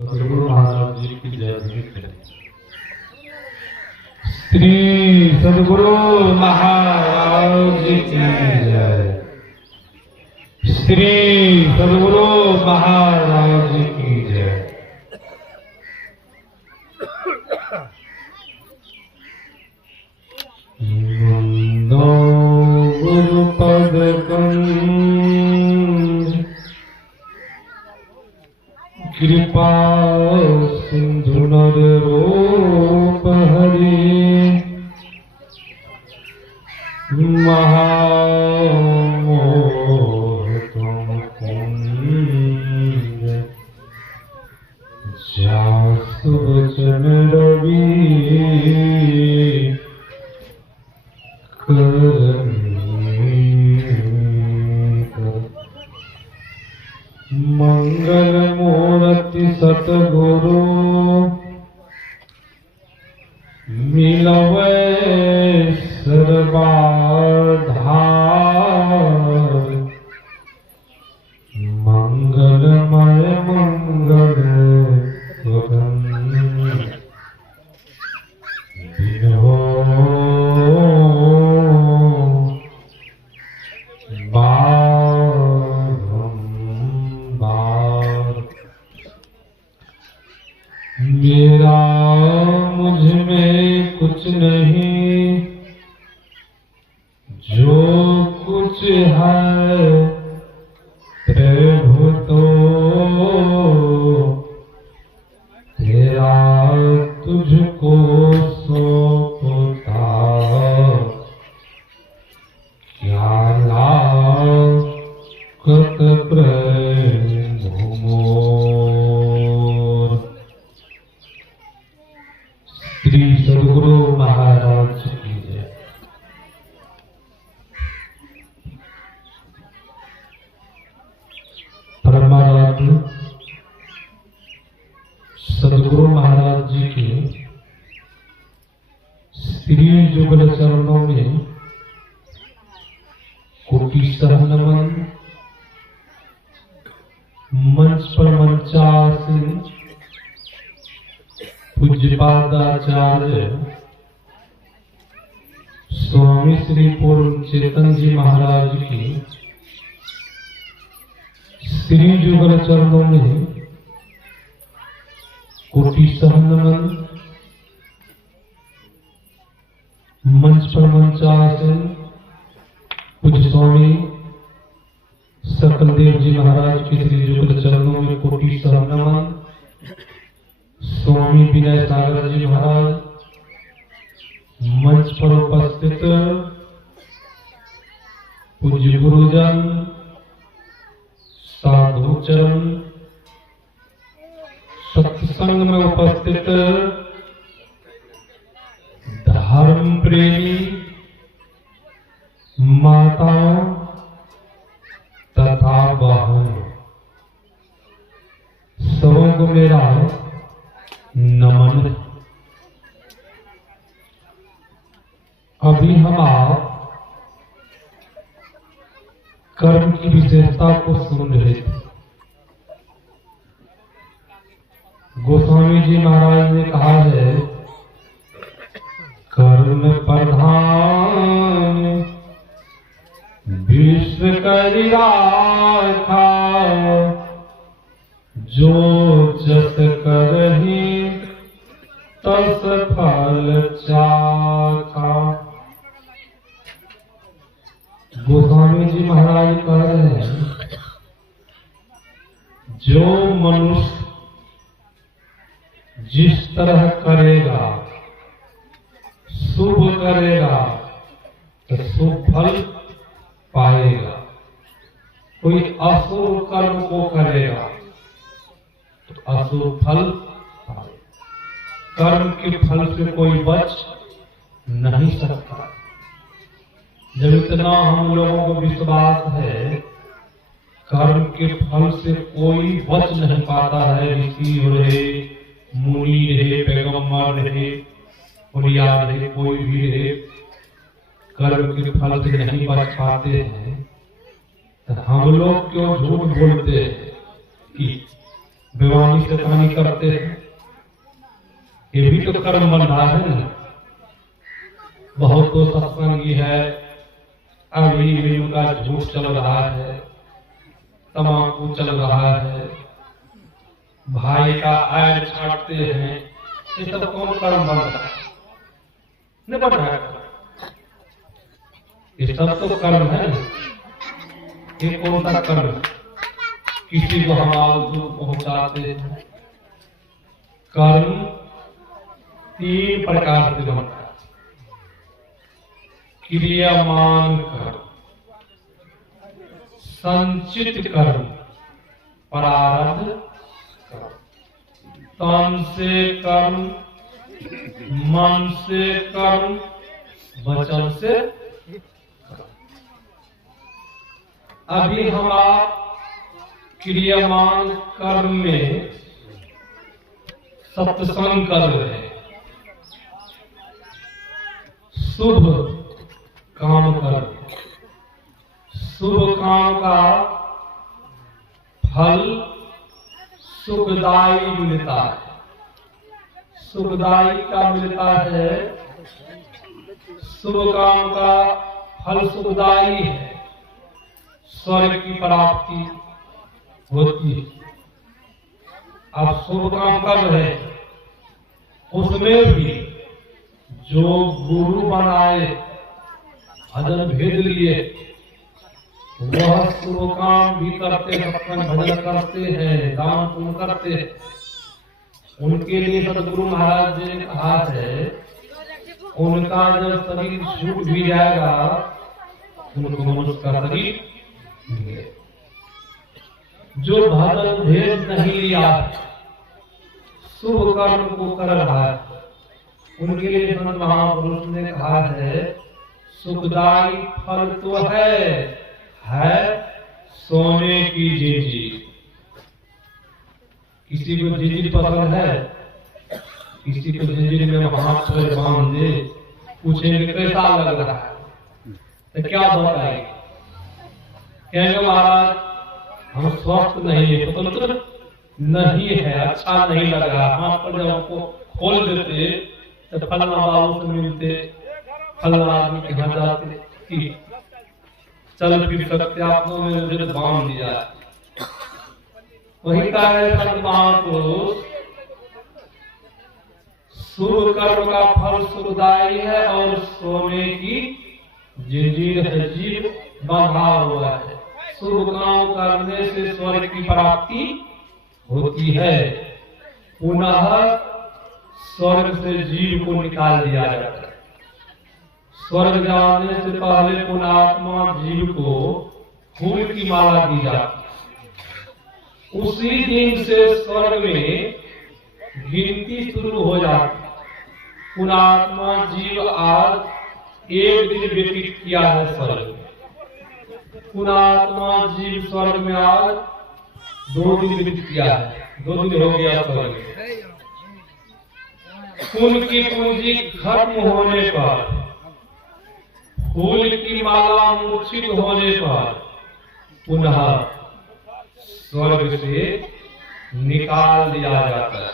सदगुरु महाराज जी की जय भी करें। श्री सदगुरु महाराज जी की जय। श्री सदगुरु महाराज जी की जय। वंदो गुरुपद कंज कृपा सिंधु नर रूप हरि महामोह तुम कुंज जासु वचन रवि मंगल मूर्ति सतगुरु मिलवे सर्वाधार मंगलमय मंगल मेरा मुझ में कुछ नहीं, जो कुछ है प्रभु तो तेरा तुझको सौंपता। क्या लाकत प्रेम मोर। श्री सदगुरु महाराज की जय। परमाराध्य सदगुरु महाराज जी के श्री जुगल चरणों में कोटि शरण नमन। मंच पर मंचासीन पूज्यपादाचार्य स्वामी श्री पूर्ण चेतन जी महाराज की श्री जुगल चरणों में कोटि शरण नमन। मंच पर मंचासीन पूज्य स्वामी सकलदेव जी महाराज की श्री जुगल चरणों में कोटि शरण नमन। स्वामी विनय सागर जी महाराज, मंच पर उपस्थित पूज्य गुरुजन, साधुचरण, सत्संग में उपस्थित धर्म प्रेमी माताओं तथा बहनों, सबों को मेरा नमन। अभी हम आप कर्म की विशेषता को सुन रहे थे। गोस्वामी जी महाराज ने कहा है, कर्म प्रधान विश्व करि राखा, जो जस करहि तस फल चाखा। गोस्वामी जी महाराज कह रहे हैं, जो मनुष्य जिस तरह करेगा, शुभ करेगा तो शुभ फल पाएगा। कोई अशुभ कर्म को करेगा तो अशुभ फल पाएगा। कर्म के फल से कोई बच नहीं सकता। जब इतना हम लोगों को विश्वास है, कर्म के फल से कोई बच नहीं पाता है। ऋषि रहे, मुनि रहे, पैगंबर रहे, मुनिया रहे, कोई भी रहे, कर्म के फल से नहीं बच पाते हैं। तो हम लोग क्यों झूठ बोलते हैं कि बेईमानी से कहानी करते हैं, ये भी तो कर्म बन रहा है ना। बहुत तो सत्संगी है, अभी भी उनका झूठ चल रहा है, तम्बाकू चल रहा है, भाई का आय छाटते हैं, ये सब कौन कर्म बन रहा है? नहीं बन रहा है, ये सब तो कर्म है। ये कौन सा कर्म? किसी को हमारे दुख पहुंचाते हैं। कर्म 3 प्रकार से बनता है। क्रियामान कर्म, संचित कर्म, प्रारब्ध कर्म, तन से कर्म, मन से कर्म, वचन से कर्म। अभी हम आप क्रियामान कर्म में सत्संग कर रहे हैं, शुभ काम कर, शुभ काम का फल सुखदायी मिलता है। सुखदायी का मिलता है, शुभ काम का फल सुखदायी है, स्वर्ग की प्राप्ति होती है। आप शुभ काम कर रहे हैं, उसमें भी जो गुरु बनाए, भजन भेद लिए, वह शुभ काम भी करते, सत्संग भजन करते हैं, दान पुण्य करते हैं। उनके लिए सदगुरु महाराज जी ने कहा है, उनका जब शरीर छूट भी जाएगा, उनको मनुष्य का शरीर मिलेगा। जो भजन भेद नहीं लिया, शुभ कर्म को कर रहा है, उनके लिए संत महापुरुष ने कहा है, सुखदायी फल तो है सोने की जीजी। किसी को जीजी पसंद है? किसी को जीजी में हाथ पर बांध दे, पूछेंगे कैसा लग रहा है, तो क्या बताएंगे? कहेंगे महाराज हम स्वस्थ नहीं है, स्वतंत्र नहीं है, अच्छा नहीं लग रहा। हाथ पर जब हमको खोल देते तो फलना बाबू से मिलते, फलना आदमी के यहाँ जाते कि चल फिर सकते, आप लोगों ने मुझे बांध दिया। वही कारण को शुभ कर्म का फल सुखदायी है और सोने की जंजीर है, जीव बंधा हुआ है। शुभ काम करने से स्वर्ग की प्राप्ति होती है। पुनः स्वर्ग से जीव को निकाल दिया जाता है। स्वर्ग जाने से पहले पुण्यात्मा जीव को फूल की माला दी जाती है। उसी दिन से स्वर्ग में गिनती शुरू हो जाती है। पुण्यात्मा जीव आज एक दिन व्यतीत किया है स्वर्ग में। पुण्यात्मा जीव स्वर्ग में आज 2 दिन व्यतीत किया है, 2 दिन हो गया स्वर्ग में। पुण्य की पूंजी खत्म होने पर, फूल की माला मूर्छित होने पर पुनः स्वर्ग से निकाल दिया जाता है।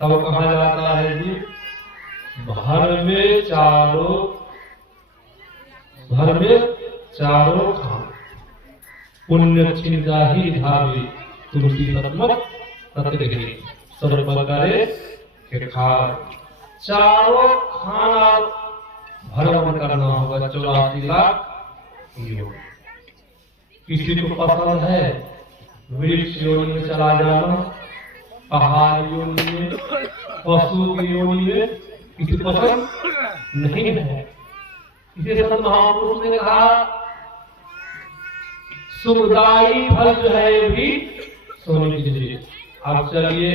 तब कहा जाता है जी, घर में चारों खान पुण्य छिंजा ही धावी तुलसी सतमत तत्गही सर्व करे के खार। चारों खाना भ्रमण करना होगा 84 लाख योग। किसी को पसंद है वृक्ष योनि में चला जाना, पहाड़ योनि में, पशु की योनि में, किसी को पसंद नहीं है। इसे संत महापुरुष ने कहा सुखदायी फल जो है ये भी सोने की चीज। अब चलिए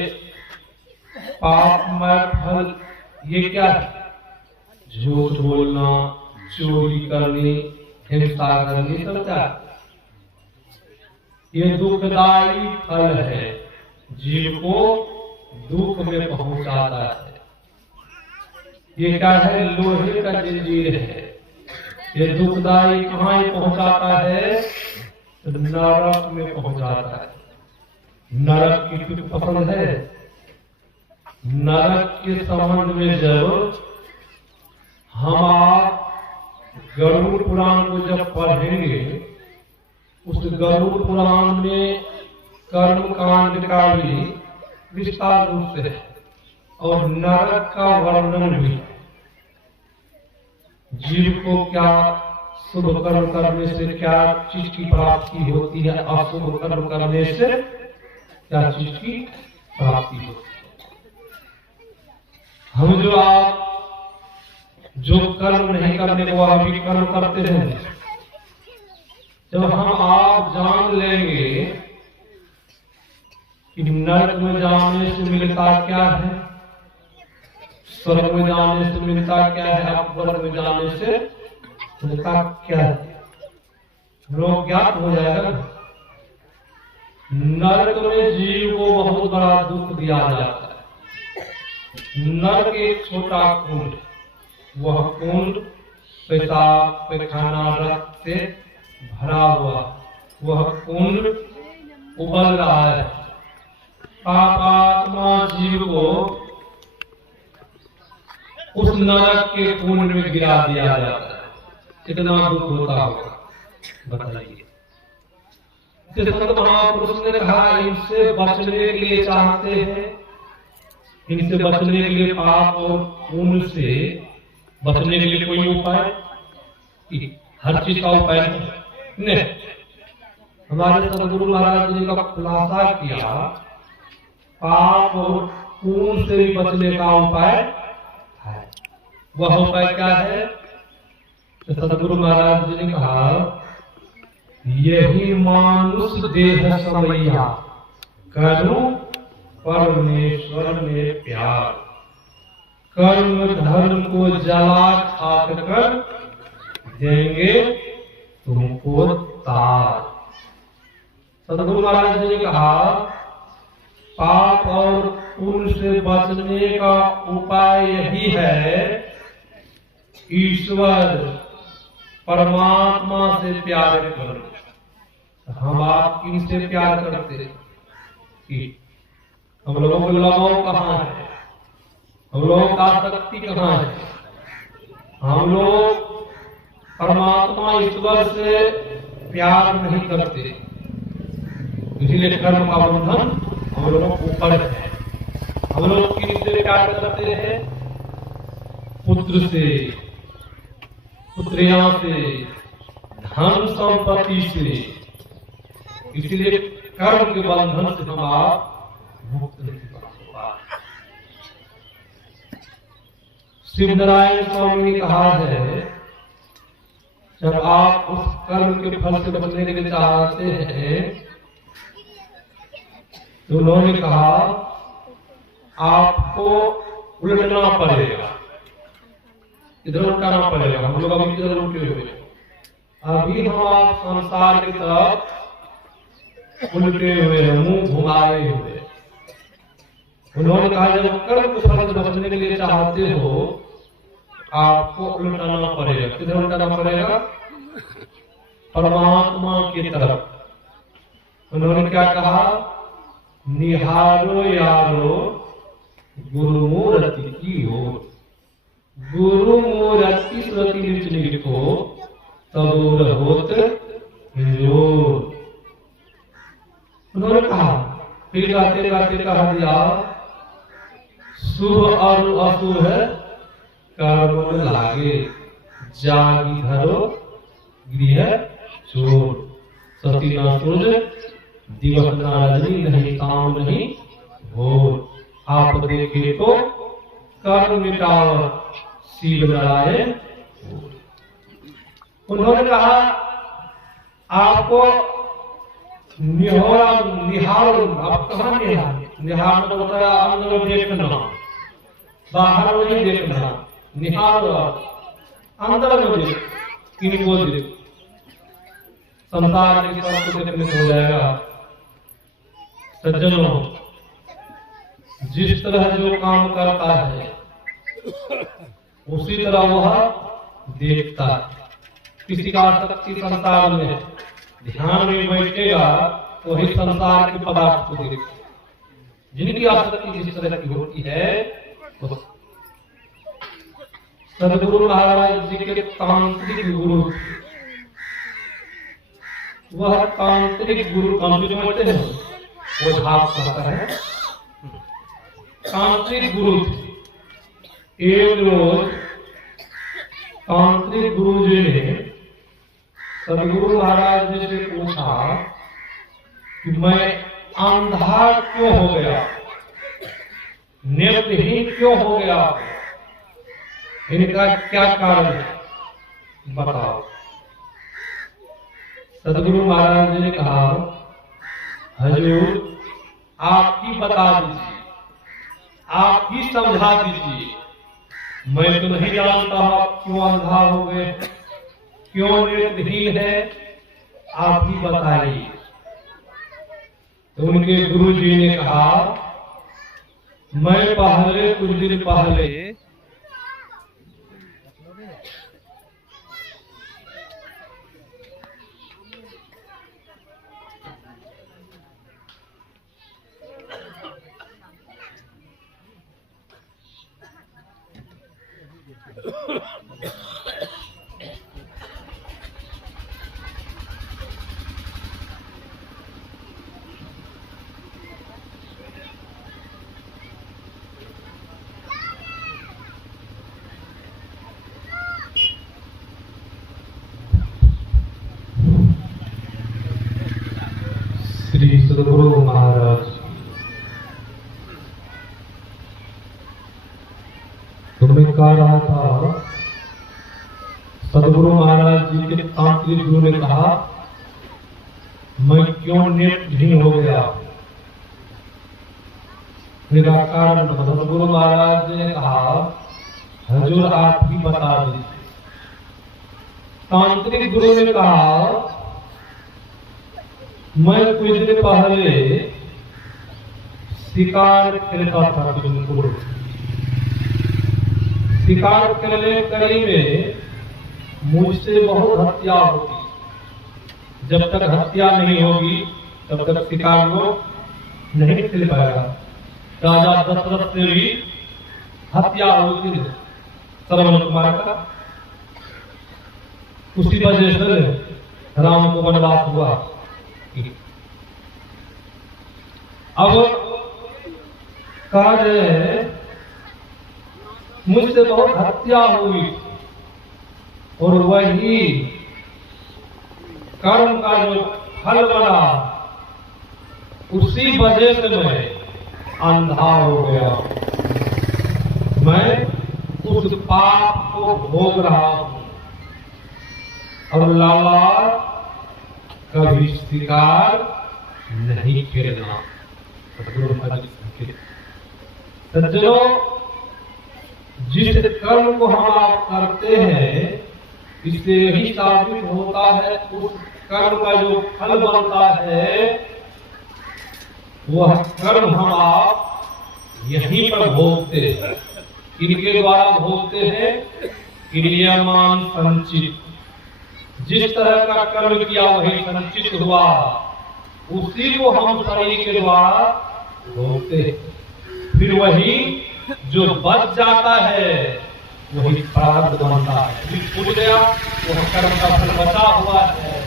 पापमय फल ये क्या है? झूठ बोलना, चोरी करनी, हिंसा करनी, सब क्या? ये दुखदायी फल है, जीव को दुख में पहुंचाता है। ये क्या है? लोहे का जंजीर है। ये दुखदायी कहाँ पहुंचाता है? नरक में पहुंचाता है। नरक की तुझको पसंद है? नरक के संबंध में जब हम आप गरुड़ पुराण को जब पढ़ेंगे, उस गरुड़ पुराण में कर्म कांड का भी विस्तार रूप से है और नरक का वर्णन भी है। जीव को क्या शुभ कर्म करने से क्या चीज की प्राप्ति होती है, अशुभ कर्म करने से क्या चीज की प्राप्ति होती है। हम जो आप जो कर्म नहीं करने को अभी कर्म करते हैं, जब हम आप जान लेंगे कि नरक में जाने से मिलता क्या है, स्वर्ग में जाने से मिलता क्या है, अपवर्ग में जाने से मिलता क्या है, लोग ज्ञात हो जाएगा। नरक में जीव को बहुत बड़ा दुख दिया जाता है। नरक एक छोटा कुंड, वह कुंड पेशाब पैखाना रक्त से भरा हुआ, वह कुंड उबल रहा है। पापात्मा जीव को उस नरक के कुंड में गिरा दिया जाता है। कितना दुख होता होगा बताइए। संत महापुरुष ने कहा, इनसे बचने के लिए चाहते हैं, इनसे बचने के लिए पाप और पुण्य से बचने के लिए कोई उपाय? हर चीज का उपाय नहीं। हमारे सदगुरु महाराज जी का खुलासा किया, पाप और पुण्य से भी बचने का उपाय है। वह उपाय क्या है? तो सदगुरु महाराज जी ने कहा, यही मानुष देह समैया करूं परमेश्वर में प्यार, कर्म धर्म को जला खाक कर देंगे तुमको तार। सदगुरु महाराज जी ने कहा, पाप और पुण्य से बचने का उपाय यही है, ईश्वर परमात्मा से प्यार करो। हम आप किनसे प्यार करते हैं? हम लोगों को लगाव कहाँ है? हम लोगों का शक्ति कहाँ है? हम लोग परमात्मा ईश्वर से प्यार नहीं करते, इसीलिए कर्म का बंधन हम लोगों को ऊपर है। हम लोग किससे प्यार करते हैं? पुत्र से, पुत्रिया से, धन संपत्ति से, इसलिए कर्म के बंधन से हम आप मुक्त नहीं हो पाते। शिवनारायण स्वामी ने कहा है, जब आप उस कर्म के फल से बचने के लिए चाहते हैं, तो उन्होंने कहा आपको उलटना पड़ेगा, इधर उलटाना पड़ेगा। हम लोग अभी इधर उल्टे हुए, अभी हम आप संसार की तरफ उल्टे हुए, मुंह घुमाए हुए। उन्होंने कहा, जब कर्म के फल से बचने के लिए चाहते हो, आपको उलटाना पड़ेगा। किधर उलटाना पड़ेगा? परमात्मा की तरफ। उन्होंने क्या कहा? निहारो यारो गुरु मूर्ति की ओर, गुरु मूर्ति श्रुति निचनी को तदोर होत हिजोर। उन्होंने कहा, फिर गाते गाते कहा दिया, शुभ और अशुभ कर्म में लागे, जागी धरो गृह चोर, सती न सूरज दिवस न रजनी, नहीं काम नहीं भोर, आप देखे तो कर्म मिटाओ शिव नारायण। उन्होंने कहा, आपको निहार, आप कहाँ निहार तो होता है अंदर देखना, बाहर नहीं देखना। निहार अंदर में देख, किनको देख, संसार के सबको देखने को हो जाएगा। सज्जनों, जिस तरह जो काम करता है उसी तरह वह देखता है। किसी का शक्ति संसार में ध्यान में बैठेगा वही संसार के पदार्थ को देखते, जिनकी आसक्ति जिस तरह की होती है। तो सदगुरु महाराज जी के तांत्रिक गुरु, वह तांत्रिक गुरु समझते हैं, वो झाप करता है। तांत्रिक गुरु एक रोज तांत्रिक गुरु जी ने सदगुरु महाराज जी से पूछा कि मैं अंधा क्यों हो गया, नेत्रहीन क्यों हो गया, इनका क्या कारण है, बताओ। सदगुरु महाराज जी ने कहा, हजूर आप ही बता दीजिए, आप ही समझा दीजिए, मैं तो नहीं जानता आप क्यों अंधा हो गए, क्यों नेत्रहीन है, आप ही बताइए। तो उनके गुरु जी ने कहा, मैं पहले कुछ दिन पहले श्री सदगुरु महाराज, तो मैं कह रहा था, सदगुरु महाराज जी के तांत्रिक गुरु ने कहा, मैं क्यों नेत्रहीन हो गया, मेरा कारण सदगुरु महाराज जी ने कहा, हजूर आप ही बता दीजिए। तांत्रिक गुरु ने कहा, मैं कुछ दिन पहले शिकार खेलता था, बिल्कुल शिकार खेलने कड़ी में मुझसे बहुत हत्या होती, जब तक हत्या नहीं होगी तब तक शिकार को नहीं खेल पाएगा। राजा दशरथ से भी हत्या होती है श्रवण कुमार का, उसी वजह से राम को वनवास हुआ। अब कहा जाए मुझसे बहुत हत्या हुई और वही कर्म का जो फल बना, उसी वजह से मैं अंधा हो गया। मैं उस पाप को भोग रहा हूं और लाला कभी शिकार नहीं खेलना। सज्जनों, जिस कर्म को हम आप करते हैं, इससे यही साबित होता है उस कर्म का जो फल बनता है, वह कर्म हम आप यहीं पर भोगते हैं, इनके द्वारा भोगते हैं। क्रियमान संचित, जिस तरह का कर्म किया वही संचित हुआ, उसी को हम शरीर के द्वारा भोगते हैं। फिर वही जो बच जाता है वही प्रारब्ध बनता है। छूट गया वह कर्म का फल बचा हुआ है,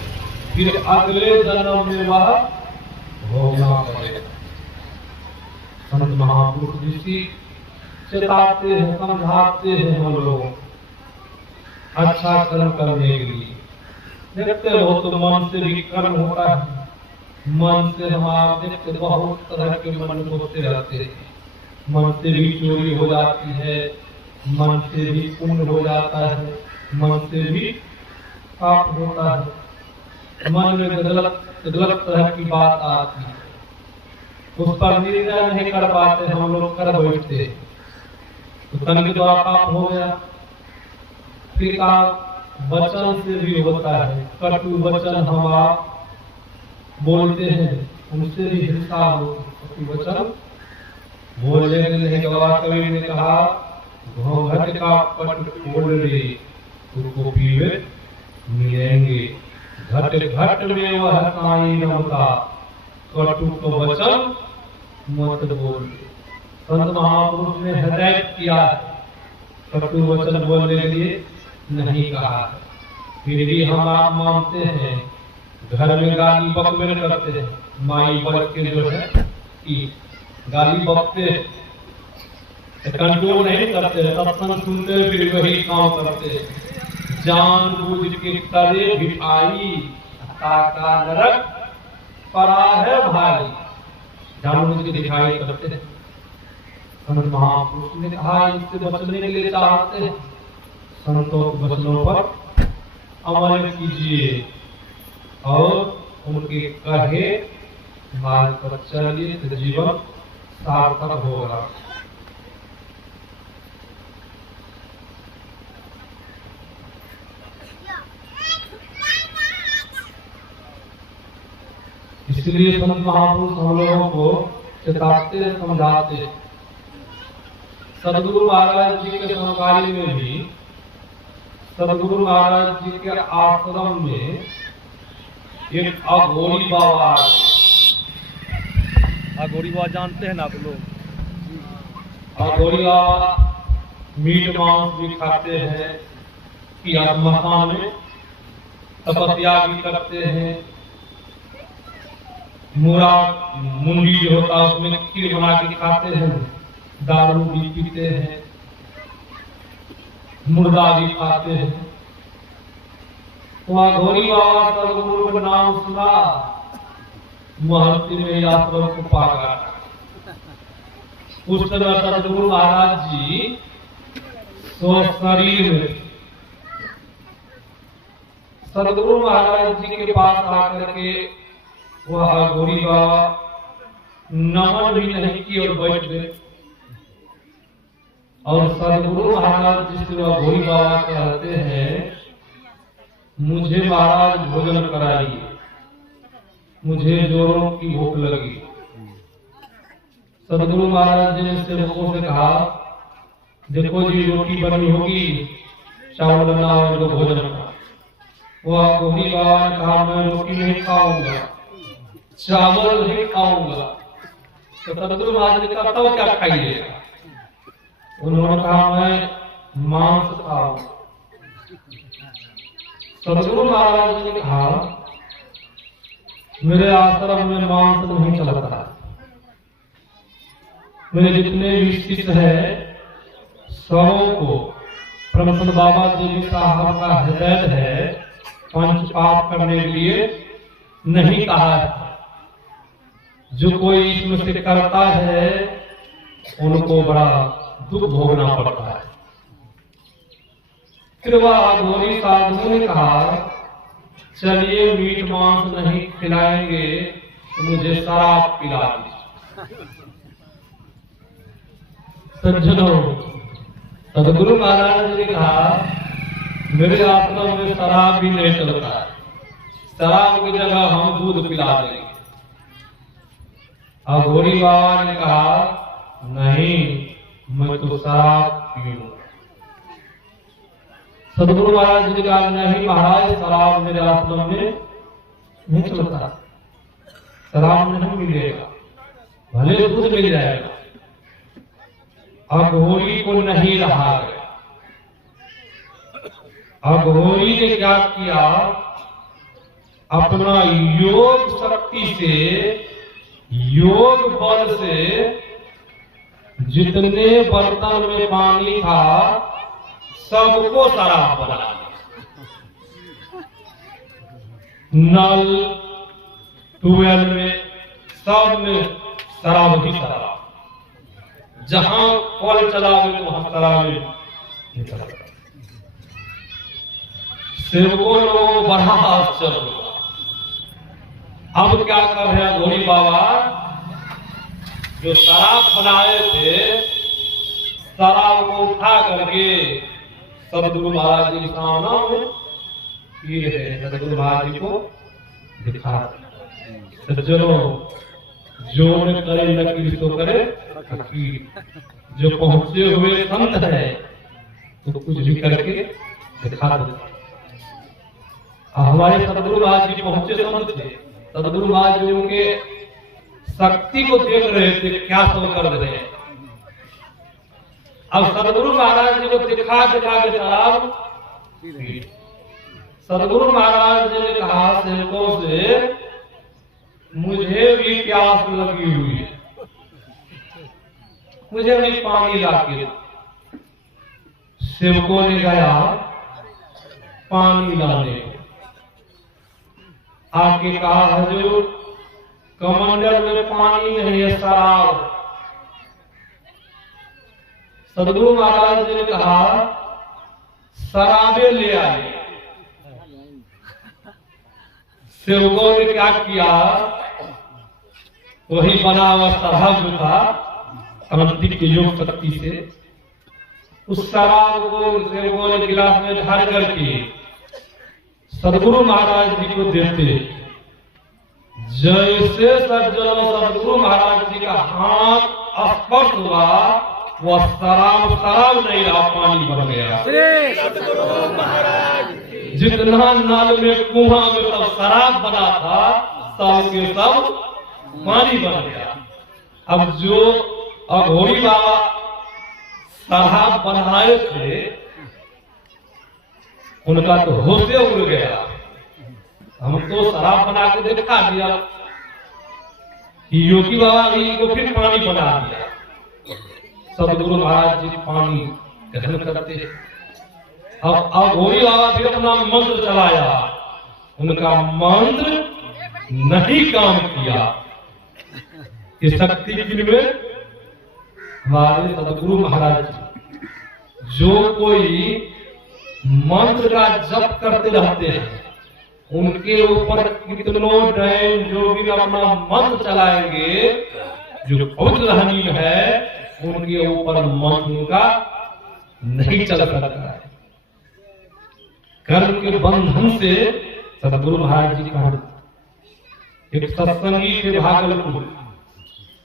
फिर अगले जन्म में वह भोगना पड़ेगा। संत महापुरुष ऋषि चेताते हैं, समझाते हैं हम लोग अच्छा कर्म करने के लिए। देखते हो तो मन से भी कर्म होता है, मन से हम आप देखते बहुत तरह के मन होते रहते हैं। मन से भी चोरी हो जाती है, मन से भी पुण्य हो जाता है, मन से भी पाप होता है। मन में गलत तरह की बात आती है, उस पर निर्णय नहीं कर पाते, हम लोग कर बैठते, तो तन के द्वारा पाप हो गया। फिर वचन से भी होता है, कटु वचन हम आप बोलते हैं, उनसे भी हिंसा होती। कटु वचन बोलने के नहीं गवा। कवि ने कहा, घोंघट का पट खोल ले उसको पीवे मिलेंगे, घट घट में वह साई नमता कटु को वचन मत बोल। संत महापुरुष ने हिदायत किया, कटु वचन बोलने के लिए नहीं कहा। फिर भी हम आप मानते हैं, घर में गाली बकबे करते हैं, माई बच के जो है कि गाली बकते कंट्रोल नहीं करते, सत्संग सुनते फिर वही काम करते, जान बूझ के तले बिठाई का नरक पड़ा है भाई, जान बूझ के दिखाई करते हैं। संत महापुरुष ने कहा इससे बचने के लिए चाहते हैं, संतों के वचनों पर अमल कीजिए और उनके कहे मार्ग पर चलिए तो जीवन सार्थक होगा। इसलिए संत महापुरुष हम लोगों को चेताते समझाते। सदगुरु महाराज जी के समकालीन में भी, सदगुरु महाराज जी के आश्रम में एक अघोरी बाबा, अघोरी बाबा जानते हैं ना आप लोग? अघोरी बाबा मीट मांस भी खाते हैं, कि मकान में तपस्या भी करते हैं, मुरा मुंडी जो होता है उसमें खीर बना के खाते हैं, दारू भी पीते हैं, मुर्दा भी खाते हैं। वहाँ घोरी बाबा सदगुरु का नाम सुना, महर्षि में आश्रम को पागा। उस तरह सदगुरु महाराज जी तो शरीर में सदगुरु महाराज जी के पास आकर के वह अघोरी बाबा नमन भी नहीं की और बैठ गए। और सदगुरु महाराज जिस अघोरी बाबा कहते हैं, मुझे महाराज भोजन कराइए, मुझे जोरों की भूख लगी। सदगुरु महाराज जी ने सेवकों से कहा, देखो जी रोटी बनी होगी, चावल बना हो तो भोजन का। वह अघोरी बाबा ने कहा, मैं रोटी नहीं खाऊंगा, चावल नहीं खाऊंगा। तो सदगुरु महाराज ने कहा, तब क्या खाइएगा? उन्होंने कहा, मैं मांस खाऊंगा। सदगुरु महाराज ने कहा, मेरे आश्रम में मांस नहीं चलता, मेरे जितने भी शिष्य है सबों को प्रमथन बाबा देवी साहब का हिदायत है, पंच पाप करने के लिए नहीं कहा है। जो कोई इसमें से करता है उनको बड़ा दुख भोगना पड़ता है। फिर वह अघोरी साधु ने कहा, चलिए मीट मांस नहीं खिलाएंगे तो मुझे शराब पिला दीजिए। सज्जनों, सदगुरु महाराज ने कहा, मेरे आश्रम में शराब भी नहीं चलता है, शराब की जगह हम दूध पिला देंगे। अघोरी बाबा ने कहा, नहीं, मैं तो शराब पीऊंगा। सदगुरु महाराज जी ने कहा, नहीं महाराज, शराब मेरे आश्रम में नहीं चलता, शराब नहीं मिलेगा, भले दूध मिल जाएगा। अघोरी को नहीं रहा गया। अघोरी ने क्या किया, अपना योग शक्ति से, योग बल से जितने बर्तन में पानी था सबको शराब बना दिया। नल ट्यूबवेल में सब में शराब ही शराब, जहां कल चलावे तो वहां शराब। सेवकों लोगों बड़ा आश्चर्य हुआ। अब क्या कर रहे हैं अघोरी बाबा, जो शराब बनाए थे, शराब को उठा करके सदगुरु महाराज जी के सामने पी रहे हैं, सदगुरु महाराज जी को दिखा। सज्जनों, जो न करे लकीर तो करे फकीर। जो पहुंचे हुए संत है तो कुछ भी करके दिखा देते। हमारे सदगुरु महाराज जी पहुंचे संत थे, सदगुरु महाराज जी उनके शक्ति को देख रहे थे क्या सब कर रहे हैं। अब सदगुरु महाराज जी को दिखा दिखा के शराब, सदगुरु महाराज जी ने कहा सेवकों से, मुझे भी प्यास लगी हुई है, मुझे भी पानी लाके। सेवकों ने गया पानी लाने, आके कहा हजूर कमंडल में पानी नहीं है, शराब। सदगुरु महाराज जी ने कहा शराबे ले आए। सेवकों ने क्या किया, वही बना हुआ शराब जो था अनंतिक के योग शक्ति से, उस शराब को सेवकों ने गिलास में भर करके सदगुरु महाराज जी को देते। जैसे सदगुरु महाराज जी का हाथ स्पर्श हुआ, वह शराब नहीं रहा, पानी बन गया। जितना नल में कुआं में सब शराब बना था, सब के सब पानी बन गया। अब जो अघोरी बाबा शराब बनाए थे, उनका तो होशे उड़ गया। हम तो शराब बना के दिखा दिया, योगी बाबा भी को फिर पानी बना दिया। सदगुरु महाराज जी पानी ग्रहण करते। अब अघोरी बाबा फिर अपना मंत्र चलाया, उनका मंत्र नहीं काम किया। ये शक्ति में हमारे सदगुरु महाराज जी जो कोई मंत्र का जप करते रहते हैं, उनके ऊपर कितनों टाइम जो भी अपना मंत्र चलाएंगे, जो बहुत रहनी है, उनके ऊपर मंत्र का नहीं चल सकता है। कर्म के बंधन से सदगुरु महाराज जी का एक सत्संगी थे भागलपुर,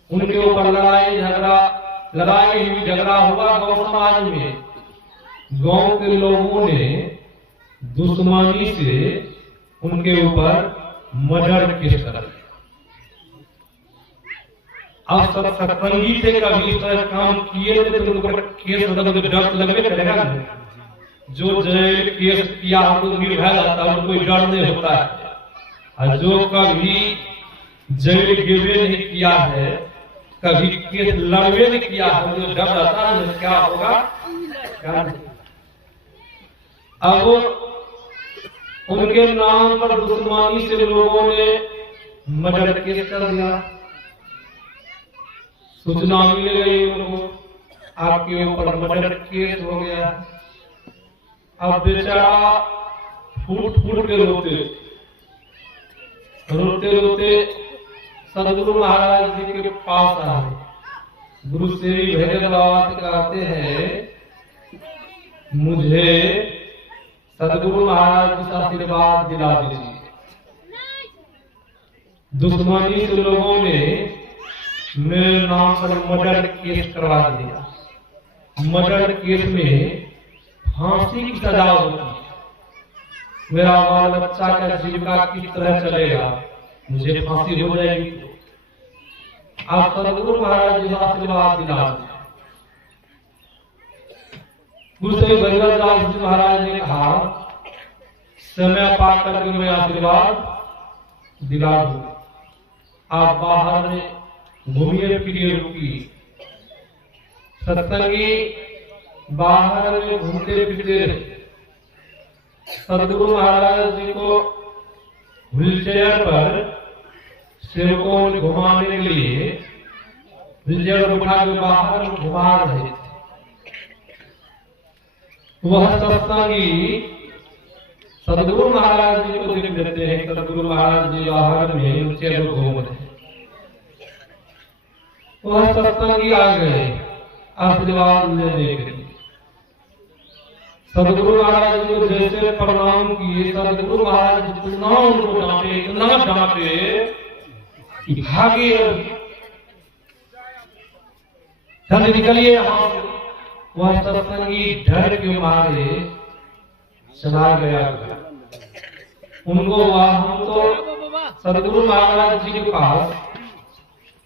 उनके ऊपर लड़ाई झगड़ा हुआ गौ समाज में। गांव के लोगों ने दुश्मनी से उनके ऊपर मर्डर केस कर दिया। अब सत्संगी थे, कभी इस तरह काम किए थे तो उनके ऊपर केस लगवे करेगा। जो जेल केस किया तो निर्भय रहता है, उनको डर नहीं होता है। और जो कभी जेल गिरवे नहीं किया है, कभी केस लड़वे नहीं किया है, मुझे डर रहता है क्या होगा क्या नहीं। अब उनके नाम पर दुश्मनी से लोगों ने मर्डर केस कर दिया। सूचना मिल गई उनको, आपके ऊपर मर्डर केस हो गया। अब बेचारा फूट के रोते सदगुरु महाराज जी के पास आए। गुरु श्री भैरव बाबा से कहते हैं, मुझे सदगुरु महाराज जी का आशीर्वाद दिला दीजिए। दुश्मनी से लोगों ने मेरे नाम पर मर्डर केस करवा दिया। मर्डर केस में फांसी की सजा होती है। मेरा बाल बच्चा का जीविका किस तरह चलेगा, मुझे फांसी हो जाएगी। आप सदगुरु महाराज जी का आशीर्वाद दिला। गुरु श्री भैरवदास जी महाराज ने कहा, समय पाकर के मैं आशीर्वाद दिला दूं। आप बाहर में घूमिए फिरिए रुकिए। सत्संगी बाहर में घूमते फिरते रहे। सदगुरु महाराज जी को व्हीलचेयर पर सेवकों ने घुमाने के लिए व्हीलचेयर उठा के बाहर घुमा रहे थे। वह सत्संगी सदगुरु महाराज जी को देख देते हैं। सदगुरु महाराज जी बाहर में व्हीलचेयर को घूम रहे। वह सत्संगी आ गए आशीर्वाद लेने के लिए। सदगुरु महाराज जी को जैसे प्रणाम किए, सदगुरु महाराज इतना उनको डांटे, इतना डांटे कि भागे, चल निकलिए यहाँ से। वह सत्संगी डर के मारे चला गया। उनको हम तो सदगुरु महाराज जी के पास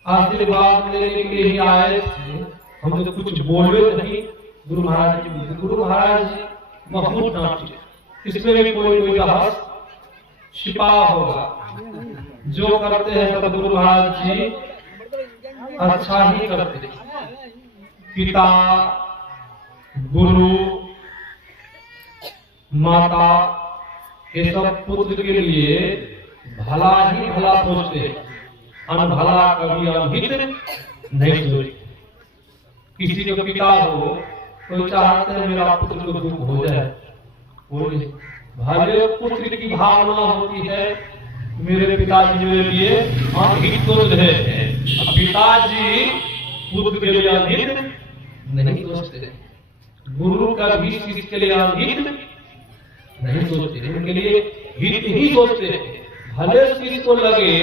आशीर्वाद लेने के लिए आए थे। हम तो कुछ बोले नहीं। गुरु महाराज जी, गुरु महाराज जी बहुत डांटे, इसमें भी कोई रहस्य छिपा होगा। जो करते हैं सब गुरु महाराज जी अच्छा ही करते। पिता, गुरु, माता, ये सब पुत्र के लिए भला ही भला सोचते हैं, अनभला कभी अनहित नहीं सोचते। किसी के पिता हो तो चाहते हैं मेरा पुत्र को दुख हो जाए, भले पुत्र की भावना होती है मेरे पिताजी मेरे लिए अनहित सोच रहे हैं। पिताजी पुत्र के लिए अनहित नहीं सोचते, गुरु का भी शिष्य के लिए अनहित नहीं सोचते, उनके लिए हित ही सोचते हैं। भले शिष्य को लगे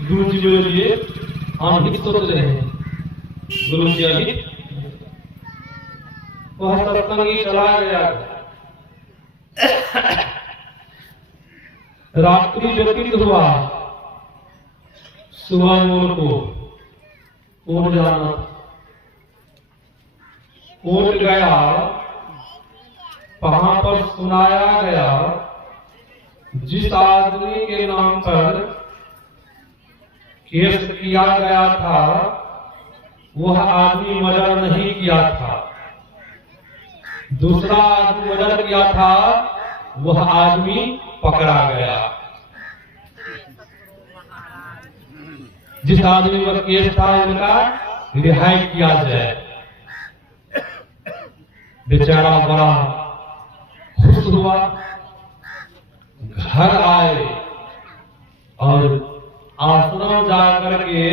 गुरु जी मेरे लिए अनहित सोच रहे हैं, गुरु जी अनहित। वह सत्संगी चला गया, रात्रि व्यतीत हुआ, सुबह को कोर्ट जाना, कोर्ट गया, वहां पर सुनाया गया जिस आदमी के नाम पर केस किया गया था वह आदमी मर्डर नहीं किया था, दूसरा आदमी मर्डर किया था, वह आदमी पकड़ा गया। जिस आदमी पर केस था उनका रिहाई किया जाए। बेचारा बड़ा खुश हुआ, घर आए और आश्रम जाकर के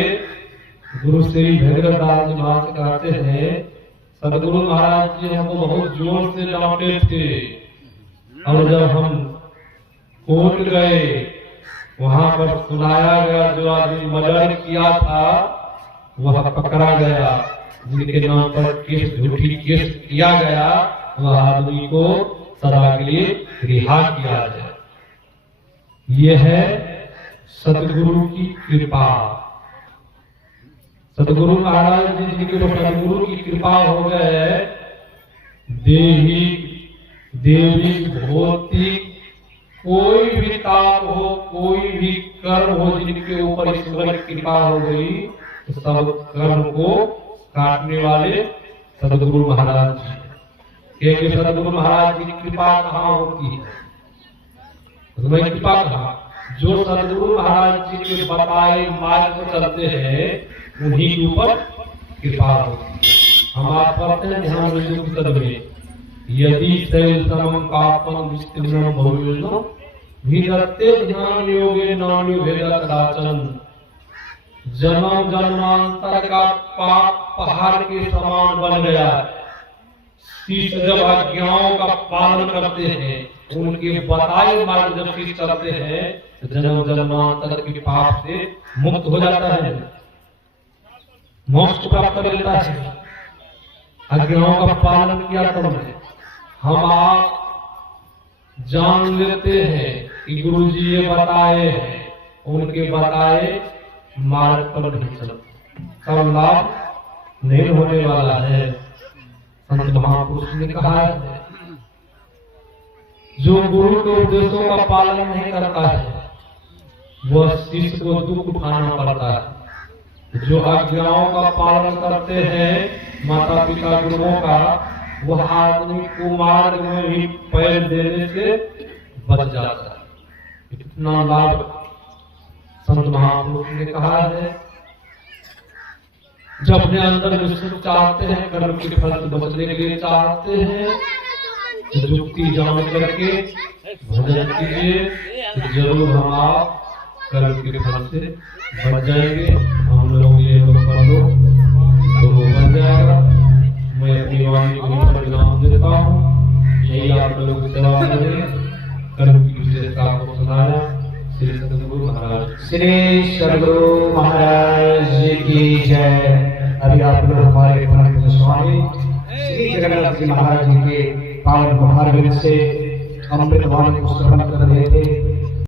गुरु श्री भगवत दास जी महाराज कहते हैं सदगुरु महाराज जी हमको बहुत जोर से डांटे थे, और जब हम कोर्ट गए वहां पर सुनाया गया जो आदमी मर्डर किया था वह पकड़ा गया, जिनके नाम पर केस झूठी केस किया गया वह आदमी को सदा के लिए रिहा किया जाए। यह है सतगुरु की कृपा। सतगुरु महाराज जी जिनके सतगुरु की कृपा हो गए, देही देवी भौतिक कोई भी ताप हो, कोई भी कर्म हो, जिनके ऊपर ईश्वर की कृपा हो गई तो सब कर्म को काटने वाले सतगुरु महाराज जी। एक सतगुरु महाराज की कृपा कहाँ होती है? मैं कृपा कहा जो सतगुरु महाराज जी के बताए मार्ग पर चलते हैं उन्हीं के ऊपर कृपा होती है। हम आप पढ़ते हैं ध्यान में यदि शैलतम कापम विस्तीर्णम बहुविधम विरते ध्यान योगे नान्यो भेद कदाचन। जन्म जन्मांतर का पाप पहाड़ के समान बन गया। शिष्य जब आज्ञाओं का पालन करते हैं, उनके बताए मार्ग जब शिष्य चलते हैं तो जन्म जन्मांतर के पाप से मुक्त हो जाता है, मोक्ष प्राप्त कर लेता है। आज्ञाओं का पालन किया तुमने, हम आप जान लेते हैं कि गुरु जी ये बताए हैं, उनके बताए मार्ग पर नहीं चलते, सब लाभ नहीं होने वाला है। संत महापुरुष ने कहा है जो गुरु के उपदेशों का पालन नहीं करता है वह शिष्य को दुख उठाना पड़ता है। जो आज्ञाओं का पालन करते हैं माता पिता गुरुओं का, वह आदमी कुमार्ग में भी पैर देने से बच जाता है। इतना लाभ संत महापुरुष ने कहा है। जब अपने अंदर में सुख चाहते हैं, कर्म के फल से बचने के लिए चाहते हैं, तो युक्ति जान करके भजन कीजिए, तो जरूर हम आप कर्म के फल से बच जाएंगे। हम लोग ये लोग कर लो तो वो बन जाएगा। मैं अपनी वाणी को परिणाम देता हूँ। यही आप लोग सेवा करें, कर्म की विशेषता को सुनाया। श्री सद्गुरु महाराज, श्री सद्गुरु महाराज जी की जय। अभी आप लोग हमारे परम स्वामी श्री जगन्नाथ जी महाराज जी के पावन महाराज से अमृत वाणी को श्रवण कर रहे थे।